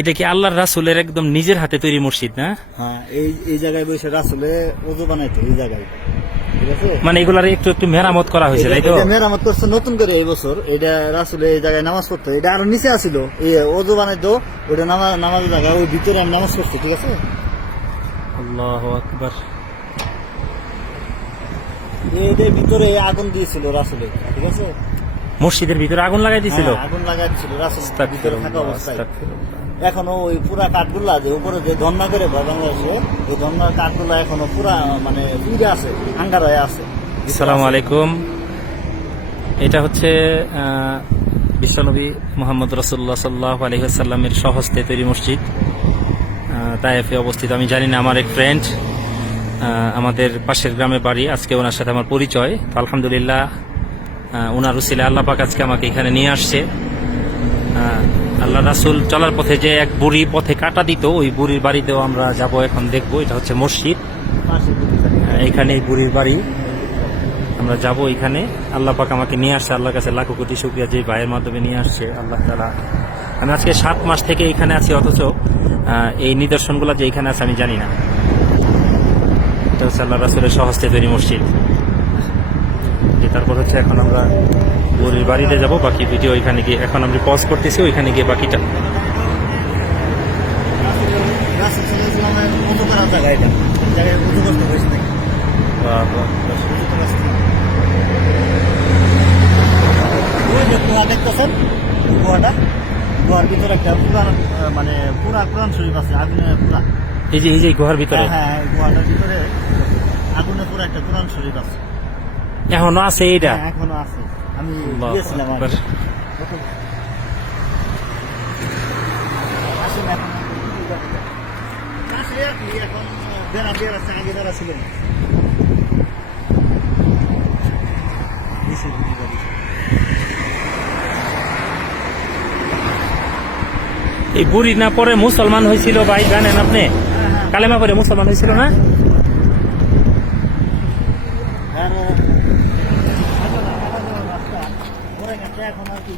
এটা কি আল্লাহর রাসূলের একদম নিজের হাতে তৈরি মসজিদ না? হ্যাঁ, এই জায়গায় বসে রাসূলে ওযু বানাইতো এই জায়গায়, ঠিক আছে। মানে এগুলার একটু একটু মেরামত করা হয়েছে, তাই তো? এটা মেরামত করছে নতুন করে এই বছর। এটা রাসূলে এই জায়গায় নামাজ পড়তো, এটা আরো নিচে আছিল, এই ওযু বানাইতো, ওটা নামাজের জায়গা, ওই ভিতরে আমি নামাজ পড়ছি, ঠিক আছে। আল্লাহু আকবার। এদের ভিতরে আগুন দিয়েছিল রাসূলে, ঠিক আছে। মসজিদের ভিতরে আগুন লাগাই দিয়েছিল? হ্যাঁ, আগুন লাগাই দিয়েছিল রাসূল ভিতরে থাকা অবস্থায়। এখনো ওই পুরা কাঠগুলা যে উপরে যে ধন্না করে বাংলাদেশে, এই ধন্নার কাঠগুলা এখনো পুরা মানে পুড়ে আছে, আঙ্গার হয়ে আছে। আসসালামু আলাইকুম। এটা হচ্ছে বিশ্বনবী মুহাম্মদ রাসূলুল্লাহ সাল্লাল্লাহু আলাইহি ওয়াসাল্লামের স্বহস্তে তৈরি মসজিদ, তায়েফে অবস্থিত। আমি জানি না, আমার এক ফ্রেন্ড আমাদের পাশের গ্রামে বাড়ি, আজকে ওনার সাথে আমার পরিচয়। তো আলহামদুলিল্লাহ ওনার উসিলে আল্লাহ পাক আজকে আমাকে এখানে নিয়ে আসছে। আল্লাহ রাসূল চলার পথে যে এক বুড়ি পথে কাটা দিত, ওই বুড়ির বাড়িতেও আমরা যাব, এখন দেখবো। এটা হচ্ছে মসজিদ, এখানে এই বুড়ির বাড়ি, আমরা যাব এখানে। আল্লাহ পাক আমাকে নিয়ে আসছে, আল্লাহর কাছে লাখো কোটি শুকরিয়া যে ভাইয়ের মাধ্যমে নিয়ে আসছে আল্লাহ তাআলা। আমি আজকে 7 মাস থেকে এখানে আছি, অথচ এই নিদর্শনগুলো যে এখানে আছে আমি জানি না। এটা হচ্ছে আল্লাহ রাসূলের স্বহস্তে তৈরি মসজিদ। তারপর হচ্ছে এখন আমরা বুড়ির বাড়িতে যাব, বাকি ভিডিও ওইখানে গিয়ে, এখন আমি পজ করতেছি, ওইখানে গিয়ে বাকিটা। রাসূল সাল্লাল্লাহু আলাইহি ওয়াসাল্লামের ওযু করার জায়গা এটা, এই জায়গায় ওযু করতে বসে নাকি। ওই যে কুয়া দেখতেছেন, গুহার ভিতরে একটা পুরান মানে পুরা কোরআন শরীফ আছে, আগুনে পুরা। এই যে গুহার ভিতরে? হ্যাঁ, গুহাটার ভিতরে আগুনে পুরা একটা কোরআন শরীফ আছে। এখনো আছে এটা? হ্যাঁ, এখনো আছে, আমি আল্লাহু গিয়েছিলাম। আকবার। আসেন এখন কাছে আর কি, এখন বেড়া আছে, আগে বেড়া ছিল না। এই বুড়ি না পরে মুসলমান হয়েছিল ভাই, জানেন আপনি? কালেমা করে মুসলমান হয়েছিল না? এখন আর কি